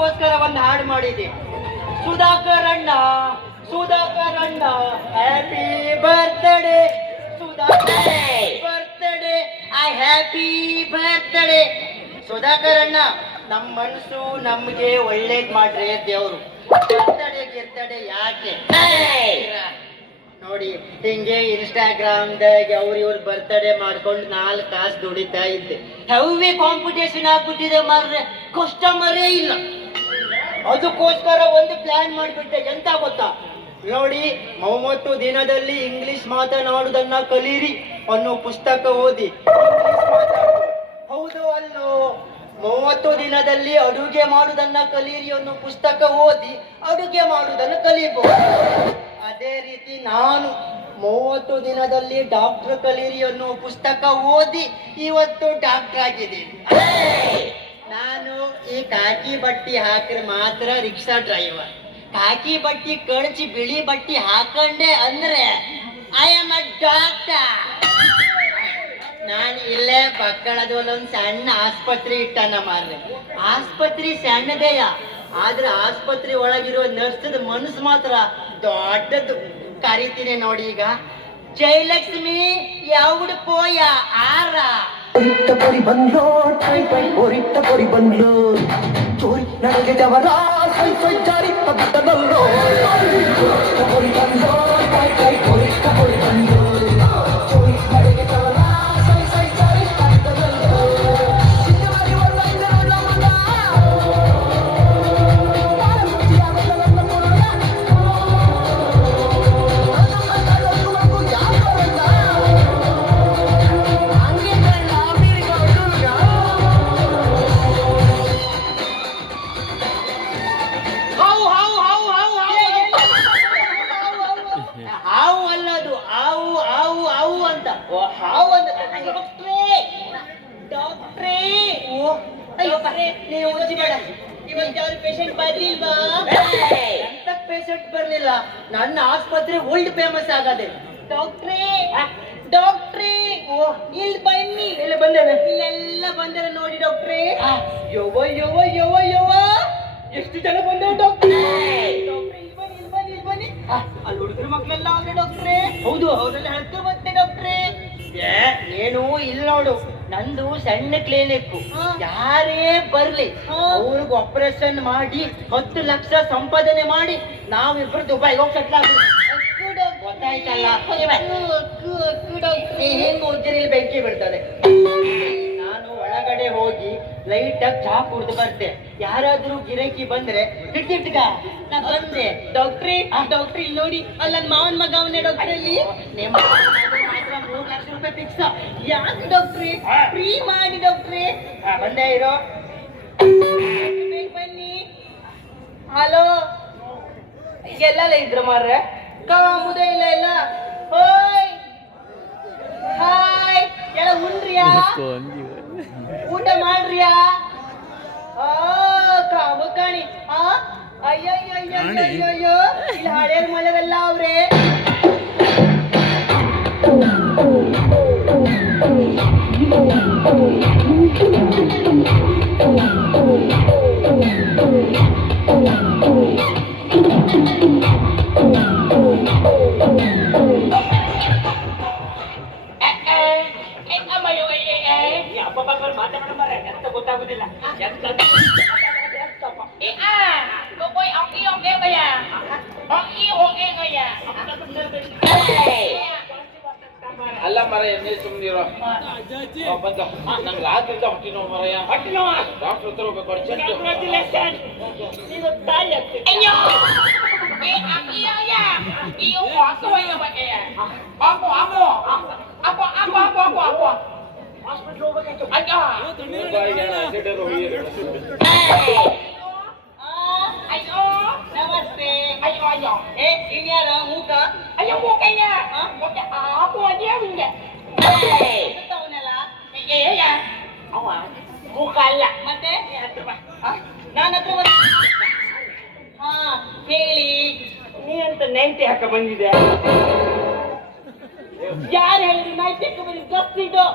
ಅವನಿಗೋಸ್ಕರ ಒಂದು ಹಾಡು ಮಾಡಿದೆ. ಸುಧಾಕರ್ ಅಣ್ಣ, ಸುಧಾಕರ್ ಅಣ್ಣ, happy birthday Sudhakar, birthday I happy birthday. Sudhakar ಅಣ್ಣ, ನಮ್ಮ ಮನಸ್ಸು ನಮ್ಗೆ ಒಳ್ಳೇದ್ ಮಾಡ್ರೆ ದೇವ್ರು. ಬರ್ತಡೇ ಗಿರ್ತಡೆ ಯಾಕೆ ನೋಡಿ, ಹಿಂಗೆ ಇನ್ಸ್ಟಾಗ್ರಾಮ್ದಾಗ ಇವ್ರ ಬರ್ತಡೇ ಮಾಡ್ಕೊಂಡು 4 ಕಾಸು ದುಡಿತಾ ಇದ್ದೆ. ಹೆವಿ ಕಾಂಪಿಟೇಷನ್ ಆಗ್ಬಿಟ್ಟಿದೆ ಮಾರ್ರೆ, ಕಸ್ಟಮರೇ ಇಲ್ಲ. ಅದಕ್ಕೋಸ್ಕರ ಒಂದು ಪ್ಲಾನ್ ಮಾಡಿಬಿಟ್ಟೆ. ಎಂತ ಗೊತ್ತಾ ನೋಡಿ, 30 ದಿನದಲ್ಲಿ ಇಂಗ್ಲಿಷ್ ಮಾತನಾಡುವುದನ್ನ ಕಲೀರಿ ಅನ್ನೋ ಪುಸ್ತಕ ಓದಿ ಹೌದು ಅಲ್ಲೋ, 30 ದಿನದಲ್ಲಿ ಅಡುಗೆ ಮಾಡುವುದನ್ನ ಕಲೀರಿ ಅನ್ನೋ ಪುಸ್ತಕ ಓದಿ ಅಡುಗೆ ಮಾಡುವುದನ್ನು ಕಲಿಬಹುದು. ಅದೇ ರೀತಿ ನಾನು 30 ದಿನದಲ್ಲಿ ಡಾಕ್ಟರ್ ಕಲೀರಿ ಅನ್ನೋ ಪುಸ್ತಕ ಓದಿ ಇವತ್ತು ಡಾಕ್ಟರ್ ಆಗಿದ್ದೀನಿ. ನಾನು ಈ ಕಾಕಿ ಬಟ್ಟಿ ಹಾಕಿದ್ರೆ ಮಾತ್ರ ರಿಕ್ಷಾ ಡ್ರೈವರ್. ಕಾಕಿ ಬಟ್ಟಿ ಕಳಚಿ ಬಿಳಿ ಬಟ್ಟಿ ಹಾಕೊಂಡೆ ಅಂದ್ರೆ ಐ ಆಮ್ ಅ ಡಾಕ್ಟರ್. ನಾನು ಇಲ್ಲೇ ಪಕ್ಕಳದೊಂದು ಸಣ್ಣ ಆಸ್ಪತ್ರೆ ಇಟ್ಟನ ಮಾರ್ರೆ. ಆಸ್ಪತ್ರೆ ಸಣ್ಣದೇಯ, ಆದ್ರೆ ಆಸ್ಪತ್ರೆ ಒಳಗಿರೋ ನರ್ಸದ ಮನಸ್ಸು ಮಾತ್ರ ದೊಡ್ಡದು. ಕರಿತೀನಿ ನೋಡಿ ಈಗ, ಜಯಲಕ್ಷ್ಮಿ ಯಾವುದು ಪೋಯ ಆರ ಕೊಡಿ ಬಂದ್ಲು, ಒರಿಟ್ಟ ಕೊಡಿ ಬಂದ್ಲು, ಚೋರಿ ನನಗೆ ಜವರ ಸೈ ಸೈ ಜಾರಿ ತಪ್ಪಿದ್ದಲ್ಲೋ. ಕೊಡಿ ಬಂದ್ಲು, ಒರಿಟ್ಟ ಕೊಡಿ ಬಂದ್ಲು, ಚೋರಿ ನನಗೆ ಜವರ ಸೈ ಸೈ ಜಾರಿ ತಪ್ಪಿದ್ದಲ್ಲೋ. ಹಾವು ಅಲ್ಲದು, ಹಾವು ಹಾವು ಹಾವು ಅಂತ. ಓ ಹಾವು ಅಂತ ಡಾಕ್ಟ್ರೇ. ಓ ನೀವು ಬೇಡ, ಇವತ್ತು ಯಾರು ಪೇಷಂಟ್ ಬರ್ಲಿಲ್ವಾ? ಎಂತ ಪೇಷಂಟ್ ಬರ್ಲಿಲ್ಲ, ನನ್ನ ಆಸ್ಪತ್ರೆ ವರ್ಲ್ಡ್ ಫೇಮಸ್ ಆಗದೆ. ಡಾಕ್ಟ್ರೇ ಡಾಕ್ಟ್ರೇ, ಓ ಇಲ್ಲಿ ಬನ್ನಿ. ಇಲ್ಲಿ ಬಂದೇನೆ, ಇಲ್ಲೆಲ್ಲ ಬಂದರೆ ನೋಡಿ ಡಾಕ್ಟ್ರೇ. ಯವ್ವ ಯವ್ವ ಯವ್ವ ಯವ್ವ, ಎಷ್ಟು ಜನ ಬಂದರು ಡಾಕ್ಟ್ರೇ. ಅಲ್ಲಿ ಹುಡುಗರ ಮಕ್ಕಳೆಲ್ಲ ಅವ್ರೆ ಡಾಕ್ಟ್ರೇ. ಹೌದು, ಅವರೆಲ್ಲ ಹೇಳ್ಕೊ ಬಂದೆ ಡಾಕ್ಟ್ರೇ. ಏನು ಇಲ್ಲ ನೋಡು, ನಂದು ಸಣ್ಣ ಕ್ಲಿನಿಕ್. ಯಾರೇ ಬರ್ಲಿ ಅವ್ರಿಗೆ ಆಪರೇಷನ್ ಮಾಡಿ 10 ಲಕ್ಷ ಸಂಪಾದನೆ ಮಾಡಿ ನಾವಿಬ್ರು ದುಬೈಗೆ ಹೋಗಿ ಸೆಟ್ಲ್ ಆಗ್ಬೇಕು. ಗೊತ್ತಾಯ್ತಲ್ಲ, ಹೆಂಗ್ ಉಜ್ಜರಿಲಿ ಬೆಂಕಿ ಬಿಡ್ತದೆ. ನಾನು ಒಳಗಡೆ ಹೋಗಿ ಲೈಟ್ ಆಗಿ ಚಹಾ ಕುಡ್ದು ಬರ್ತೆ. ಯಾರಾದ್ರೂ ಗಿರಾಕಿ ಬಂದ್ರೆ ತಿಟ್ಟಿಟ್ಗ ನಾ ಬಂದೆ. ಡಾಕ್ಟ್ರಿ ಡಾಕ್ಟ್ರಿ ಇಲ್ಲಿ ನೋಡಿ, ಅಲ್ಲ ನನ್ನ ಮಾವನ್ ಮಗ ಅವನೇ ಡಾಕ್ಟ್ರಿ. ಅಲ್ಲಿ ನಿಮ್ಮ ಮಾತ್ರ 3 ಲಕ್ಷ ರೂಪಾಯಿ ಫಿಕ್ಸ್. ಯಾಕೆ ಡಾಕ್ಟ್ರಿ? ಫ್ರೀ ಮಾಡಿ ಡಾಕ್ಟ್ರಿ. ಬಂದೇ ಇರೋ, ಬನ್ನಿ. ಹಲೋ, ಎಲ್ಲೆಲ್ಲ ಇದ್ರ ಮಾರ್ರೆ? ಕಾಮುದೇ ಇಲ್ಲ ಇಲ್ಲ. ಹೋಯ್ ಹಾಯ್, ಎಲ್ಲ ಉಂಡ್ರಿಯಾ? ಊಟ ಮಾಡ್ರಿಯಾ? ಕಾಬು ಕಾಣಿ. ಅಯ್ಯೋ ಅಯ್ಯೋ, ಇಲ್ಲಿ ಹಳೆಯ ಮಳೆವೆಲ್ಲ ಅವ್ರೆ. ಗೊತ್ತಾಗುದಿಲ್ಲ. ಅಲ್ಲ ಮರಯ್ಯ, ನೀ ಸುಮ್ಮನಿರೋ. ಬಂದ ನಂಗೆ ರಾತ್ರಿಯಿಂದ ಹೊಟ್ಟಿ ನೋವು ಮರಯ್ಯ. ಹೊಟ್ಟಿ ನೋವು ಡಾಕ್ಟರ್ ಹತ್ರ ಹೋಗ್ಬೇಕು. ಹಾಸ್ಪಿಟ್ಲ್ ಹೋಗ್ಬೇಕಂತ ನಮಸ್ತೆ. ಅಯ್ಯೋ ಅಯ್ಯೋ, ಇನ್ಯಾರ ಮೂಕ? ಅಯ್ಯೋ ಮೂಕಯ್ಯ, ಆಪು ಅದೇ ಹಿಂಗೆ ಅವನೆಲ್ಲ ಅವ ಮೂಕ ಅಲ್ಲ ಮತ್ತೆ. ನಾನು ಹತ್ರ ಹೇಳಿ, ನೀ ಅಂತ ನೈಟಿ ಹಾಕ ಬಂದಿದೆ. ಯಾರು ಹೇಳಿದ್ರು ನೈಟಿ ಹಾಕ ಬಂದಿದ್ದು?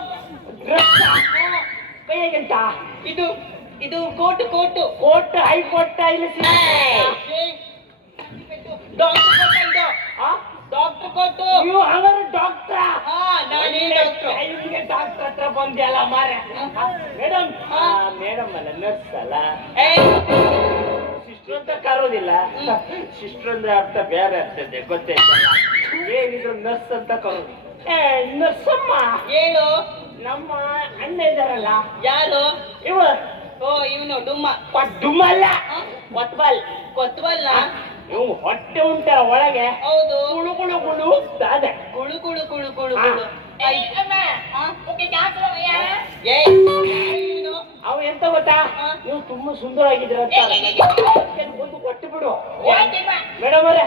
ಡ್ರೆಸ್ ಇದು ಕೈಯಾಗಂತ ಇದು ಇದು ಕೋಟು ಕೋಟು ಕೋರ್ಟ್ ಹೈಕೋರ್ಟ್ ಇಲ್ಲಿ ಡಾಕ್ಟರ್ ಕೊಟ್ಟು ನೀವು ಹಂಗಾರೆ ಡಾಕ್ಟ್ರ ಹಾ ನಾನೇ ಡಾಕ್ಟ್ರು ಡಾಕ್ಟರ್ ಹತ್ರ ಬಂದ್ಯಲ್ಲ ಮಾರೆ ಮೇಡಮ್ ಮೇಡಮ್ ಅಲ್ಲ ನರ್ಸ್ ಅಲ್ಲ ಸಿಸ್ಟರ್ ಅಂತ ಕರೋದಿಲ್ಲ ಸಿಸ್ಟರ್ ಅಂದ್ರೆ ಅರ್ಥ ಬೇರೆ ಆಗ್ತದೆ ಗೊತ್ತಾಯ್ತಲ್ಲ ಏನಿದ್ರು ನರ್ಸ್ ಅಂತ ಕರೋದು ನರ್ಸಮ್ಮ ಹೇಳು ನಮ್ಮ ಅಣ್ಣ ಇದಾರಲ್ಲ ಯಾರು ಇವ ಓ ಇವನು ಡುಮ್ಮ ಡುಮ್ಮಲ್ಲ ಕೊತ್ಬಲ್ ಕೊತ್ವಲ್ಲ ಇವ್ ಹೊಟ್ಟೆ ಉಂಟ ಒಳಗೆ ಹೌದು ಕುಳು ಕುಳು ಕುಳು ಅದೇ ಕುಳು ಕುಳು ಕುಳು ಕುಳು ಹಾ. ಕುಳು ಅವ ಎಂತ ಗೊತ್ತಾ ನೀವು ತುಂಬಾ ಸುಂದರವಾಗಿದ್ದೀರ ಒಂದು ಕೊಟ್ಟು ಬಿಡು ಮೇಡಮ್ ಅವರೇ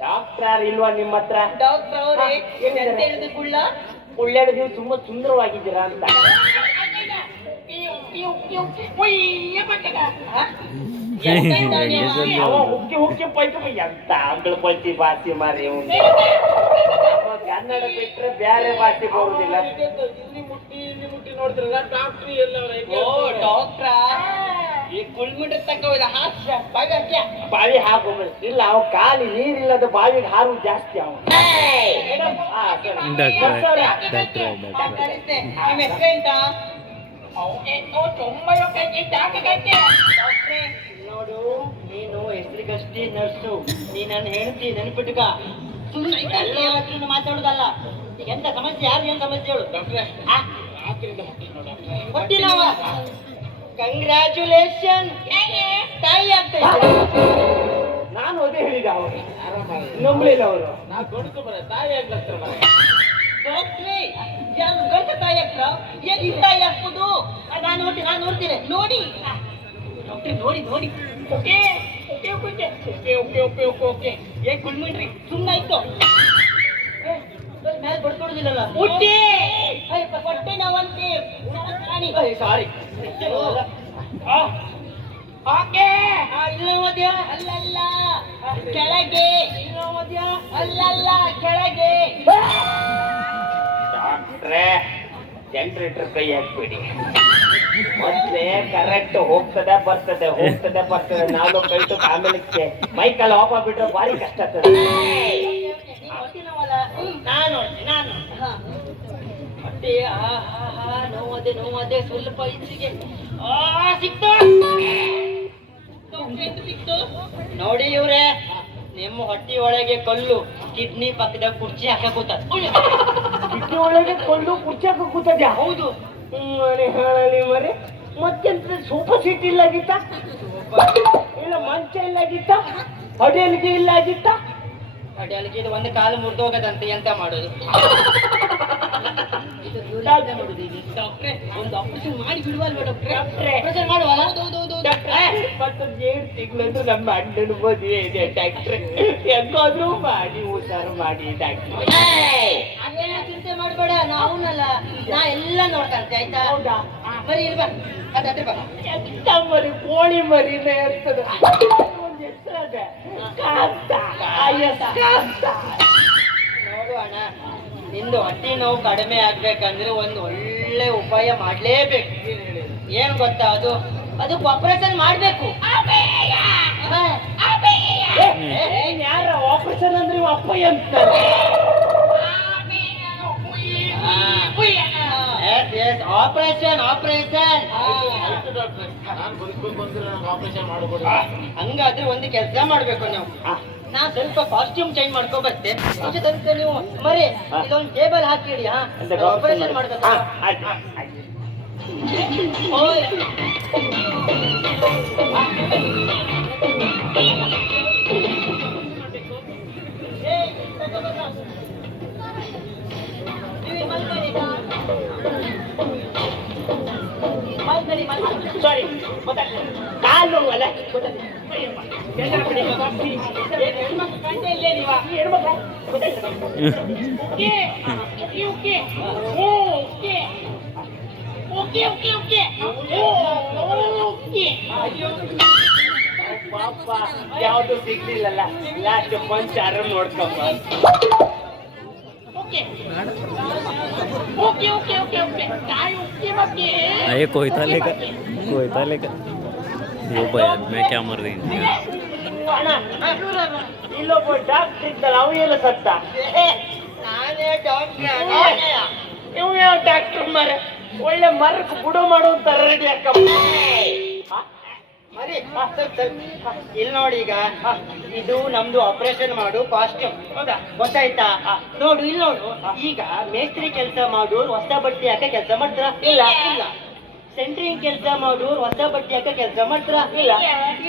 ಡಾಕ್ಟರ್ ಯಾರು ಇಲ್ವಾ ನಿಮ್ಮ ಹತ್ರ ಡಾಕ್ಟರ್ ಅವರೇ ಏನಿದೆ? ಎಂತ ಹೇಳಿದ್ರು ಕುಳ್ಳ ಒಳ್ಳೆಯ ನೀವು ತುಂಬಾ ಸುಂದರವಾಗಿದ್ದೀರಾ ಅಂತ ಅವ ಹುಕ್ಕಿ ಹುಕ್ಕಿ ಪೈತು ಎಂತ ಅಂಗಳು ಪಂಚಿ ಭಾಷೆ ಮಾರಿ ಇವ್ನು. ಕನ್ನಡ ಬಿಟ್ರೆ ಬೇರೆ ಭಾಷೆ ಬರುವುದಿಲ್ಲ ಓ ಡಾಕ್ಟ್ರ ಈ ಕುಳ್ಮಿಟ್ರ ತಕ್ಕ ಹಾಸ್ಯ ಬಾಯ್ಯ ಬಾವಿ ಹಾಕೋ ಇಲ್ಲ ಅವ ಖಾಲಿ ನೀರಿಲ್ಲದ ಬಾವಿಗೆ ಹಾರು ಜಾಸ್ತಿ ಅವ ಮೇಡಮ್ ನಿಮ್ಮ ಹೆಸರೆಂತ ನೋಡು ನೀನು ಹೆಸರಿಗಷ್ಟೇ ನರ್ಸು ನೀ ನನ್ನ ಹೆಂಡತಿ ನೆನ್ಪಿಟ್ಕ ಸುಮ್ಮನೆ ಎಲ್ಲ ಹತ್ರ ಮಾತಾಡೋದಲ್ಲ ಈಗ ಎಂತ ಸಮಸ್ಯೆ ಯಾರು ಏನ್ ಸಮಸ್ಯೆ ಹೇಳು ಡಾಕ್ಟ್ರೆ ಹೊಟ್ಟಿನವ ಕಂಗ್ರ್ಯಾಚುಲೇಷನ್ ತಾಯಿ ಆಗ್ತೈತೆ ನಾನು ಅದೇ ಹೇಳಿದ ಅವರು ನಂಬಲಿಲ್ಲ ಅವರು ಡಾಕ್ಟ್ರೇ ಯಾರು ಗಂಡ ತಾಯಿ ಆಗ್ತಾರ ಏನ್ ಈ ತಾಯಿ ಹಾಕ್ಬೋದು ನಾನು ನೋಡ್ತೀನಿ ನೋಡಿ ಡಾಕ್ಟ್ರೆ ನೋಡಿ ನೋಡಿ okay okay okay okay okay okay okay okay ಏ ಕುಳ್ಮಿಡ್ರಿ ಸುಮ್ಮನೆ ಆಯ್ತು ಮೇಲೆ ಬಡ್ಕೊಡುದಿಲ್ಲಲ್ಲ ಹುಟ್ಟಿ ಹೊಟ್ಟೆ ನಾವಂತೆ ಸಾರಿ ಓಕೆ ಇಲ್ಲ ಮಧ್ಯ ಅಲ್ಲಲ್ಲ ಕೆಳಗೆ ಇಲ್ಲ ಮಧ್ಯ ಅಲ್ಲಲ್ಲ ಕೆಳಗೆ ಡಾಕ್ಟ್ರೇ ಜನರೇಟರ್ ಕೈ ಹಾಕ್ಬೇಡಿ ಮೊದ್ಲೇ ಕರೆಕ್ಟ್ ಹೋಗ್ತದೆ ಬರ್ತದೆ ನಾನು ಕೈತು ಆಮೇಲೆ ಮೈಕಲ್ಲಿ ಆಫ್ ಆಗ್ಬಿಟ್ರೆ ಭಾರಿ ಕಷ್ಟ ಆಗ್ತದೆ ನಾನು ಹೊಟ್ಟೆ ನೋವದೆ ಸ್ವಲ್ಪ ಇದ್ರಿಗೆ ಸಿಕ್ತು ನೋಡಿ ಇವ್ರೆ ನಿಮ್ಮ ಹೊಟ್ಟಿ ಒಳಗೆ ಕಲ್ಲು ಕಿಡ್ನಿ ಪಕ್ಕದಾಗ ಕುರ್ಚಿ ಹಾಕ ಕೂತ ಕಿಡ್ನಿ ಒಳಗೆ ಕೊಂಡು ಕುರ್ಚಾಕ ಕೂತದ್ಯಾ ಹೌದು ಹೇಳಲಿ ಮರಿ ಮತ್ತೆಂತ ಸೋಫಾ ಸೀಟ್ ಇಲ್ಲಾಗಿತ್ತ ಇಲ್ಲ ಮಂಚ ಇಲ್ಲಾಗಿತ್ತ ಅಡಿಯಲಿಗೆ ಇಲ್ಲಾಗಿತ್ತ ಅಡಿಯಲ್ಲಿಗೆ ಇದು ಒಂದು ಕಾಲು ಮುರಿದೋಗದಂತೆ ಎಂತ ಮಾಡೋದು ಡಾಕ್ಟ್ರೆ ಒಂದು ಆಪರೇಷನ್ ಮಾಡಿ ಬಿಡುವಲ್ವ ಡಾಕ್ಟ್ರೆ ಆಪರೇಷನ್ ಮಾಡುವಲ್ಲ ಮತ್ತೊಂದು 7 ತಿಂಗಳಂದ್ರೆ ನಮ್ಮ ಅಣ್ಣನ ಮದುವೆ ಇದೆ ಡಾಕ್ಟ್ರೆ ಹೆಂಗಾದ್ರೂ ಮಾಡಿ ಉಸಾರು ಮಾಡಿ ಡಾಕ್ಟ್ರೆ ಅದೇನ ಚಿಂತೆ ಮಾಡಬೇಡ ನಾವುನಲ್ಲ ನಾ ಎಲ್ಲ ನೋಡ್ಕಂತೆ ಆಯ್ತಾ ಹೌದಾ ಬರೀ ಇಲ್ವಾ ಅದ್ರ ಬಾ ಎಂತ ಮರಿ ಕೋಳಿ ಮರಿನೇ ಇರ್ತದೆ ಒಂದು ಹೆಸರಾಗ ಕಾಂತ ಕಾಂತ ನೋಡು ಅಣ್ಣ ನಿಂದು ಹೊಟ್ಟೆ ನೋವು ಕಡಿಮೆ ಆಗ್ಬೇಕಂದ್ರೆ ಒಂದು ಒಳ್ಳೆ ಉಪಾಯ ಮಾಡ್ಲೇಬೇಕು ಏನ್ ಗೊತ್ತಾ ಅದಕ್ಕೆ ಆಪರೇಷನ್ ಮಾಡ್ಬೇಕು ಯಾರ ಆಪರೇಷನ್ ಅಂದ್ರೆ ಅಪ್ಪಯ್ಯ ಅಂತಾರೆ ಆಪರೇಷನ್ ಹಂಗಾದ್ರೆ ಒಂದು ಕೆಲಸ ಮಾಡ್ಬೇಕು ನೀವು ನಾ ಸ್ವಲ್ಪ ಕಾಸ್ಟ್ಯೂಮ್ ಚೇಂಜ್ ಮಾಡ್ಕೊ ಬರ್ತೆ ಮುಂಚೆ ತನಕ ನೀವು ಮರಿ ಇದೊಂದು ಟೇಬಲ್ ಹಾಕಿಡಿ ಆಪರೇಷನ್ ಮಾಡ್ಬೇಕು ಓಯ್ ಸಾರಿ ಕಾಲು ಅಲ್ಲ ಪಾಪ ಯಾವ್ದು ಸಿಗ್ಲಿಲ್ಲಲ್ಲ ಲಾಸ್ಟ್ ಪಂಚ ನೋಡ್ಕೊಂಬ okay okay okay okay okay काय ओके बाकी ये कोयता लेकर वो भैया मैं क्या मर गई ಅಣ್ಣ ಇಲ್ಲೊಬ್ಬ ಡಾಕ್ಟರ್ ಇದ್ದಲ್ಲ ಅವ ಎಲ್ಲ ಸತ್ತ ನಾನೇ ಡಾಕ್ಟ್ರೆ ಇವ್ ಯಾವ ಡಾಕ್ಟರ್ ಮರ ಒಳ್ಳೆ ಮರಕ್ಕೆ ಬುಡ ಮಾಡುವಂತ ರೆಡಿ ಅಕ್ಕ ಮರಿ ಇಲ್ಲಿ ನೋಡಿ ಈಗ ಇದು ನಮ್ದು ಆಪರೇಷನ್ ಮಾಡು ಕಾಸ್ಟ್ಯೂಮ್ ಹೌದಾ ಗೊತ್ತಾಯ್ತಾ ನೋಡು ಇಲ್ಲಿ ನೋಡು ಈಗ ಮೇಸ್ತ್ರಿ ಕೆಲಸ ಮಾಡೋರು ಹೊಸ ಬಟ್ಟೆ ಹಾಕ ಕೆಲಸ ಮಾಡ್ತಾರ ಇಲ್ಲ ಇಲ್ಲ ಸೆಂಟ್ರಿಂಗ್ ಕೆಲಸ ಮಾಡೋರು ಹೊಸ ಬಟ್ಟೆ ಹಾಕ ಕೆಲಸ ಮಾಡ್ತಾರ ಇಲ್ಲ